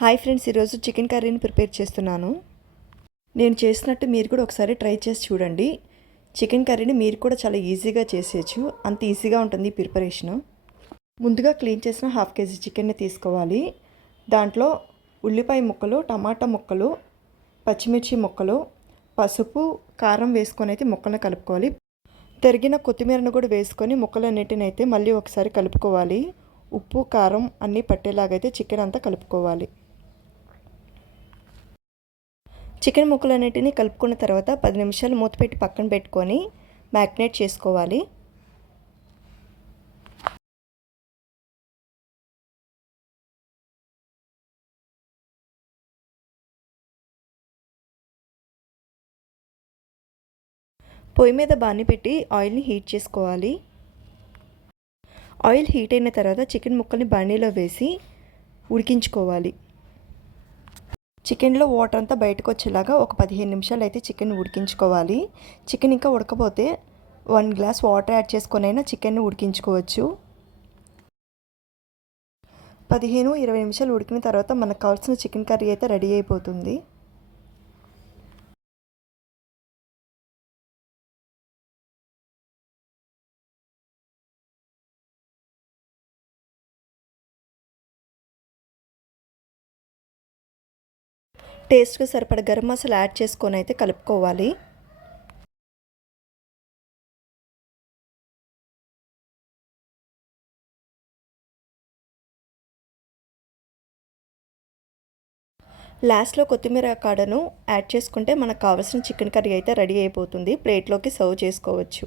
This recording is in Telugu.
హాయ్ ఫ్రెండ్స్, ఈరోజు చికెన్ కర్రీని ప్రిపేర్ చేస్తున్నాను. నేను చేసినట్టు మీరు కూడా ఒకసారి ట్రై చేసి చూడండి. చికెన్ కర్రీని మీరు కూడా చాలా ఈజీగా చేసేయచ్చు. అంత ఈజీగా ఉంటుంది ఈ ప్రిపరేషను. ముందుగా క్లీన్ చేసిన 1/2 kg చికెన్ని తీసుకోవాలి. దాంట్లో ఉల్లిపాయ ముక్కలు, టమాటా ముక్కలు, పచ్చిమిర్చి ముక్కలు, పసుపు, కారం వేసుకొని అయితే ముక్కలను కలుపుకోవాలి. తరిగిన కొత్తిమీరను కూడా వేసుకొని ముక్కలన్నిటిని అయితే మళ్ళీ ఒకసారి కలుపుకోవాలి. ఉప్పు, కారం అన్నీ పట్టేలాగైతే చికెన్ అంతా కలుపుకోవాలి. చికెన్ ముక్కలన్నిటిని కలుపుకున్న తర్వాత 10 నిమిషాలు మూత పెట్టి పక్కన పెట్టుకొని మ్యాగ్నేట్ చేసుకోవాలి. పొయ్యి మీద బాణీ పెట్టి ఆయిల్ని హీట్ చేసుకోవాలి. ఆయిల్ హీట్ అయిన తర్వాత చికెన్ ముక్కల్ని బాణీలో వేసి ఉడికించుకోవాలి. చికెన్లో వాటర్ అంతా బయటకు వచ్చేలాగా ఒక 15 నిమిషాలు అయితే చికెన్ ఉడికించుకోవాలి. చికెన్ ఇంకా ఉడకపోతే 1 గ్లాస్ వాటర్ యాడ్ చేసుకొనైనా చికెన్ని ఉడికించుకోవచ్చు. 15-20 నిమిషాలు ఉడికిన తర్వాత మనకు కావాల్సిన చికెన్ కర్రీ అయితే రెడీ అయిపోతుంది. టేస్ట్కి సరిపడ గరం మసాలా యాడ్ చేసుకొని అయితే కలుపుకోవాలి. లాస్ట్లో కొత్తిమీర కాడను యాడ్ చేసుకుంటే మనకు కావాల్సిన చికెన్ కర్రీ అయితే రెడీ అయిపోతుంది. ప్లేట్లోకి సర్వ్ చేసుకోవచ్చు.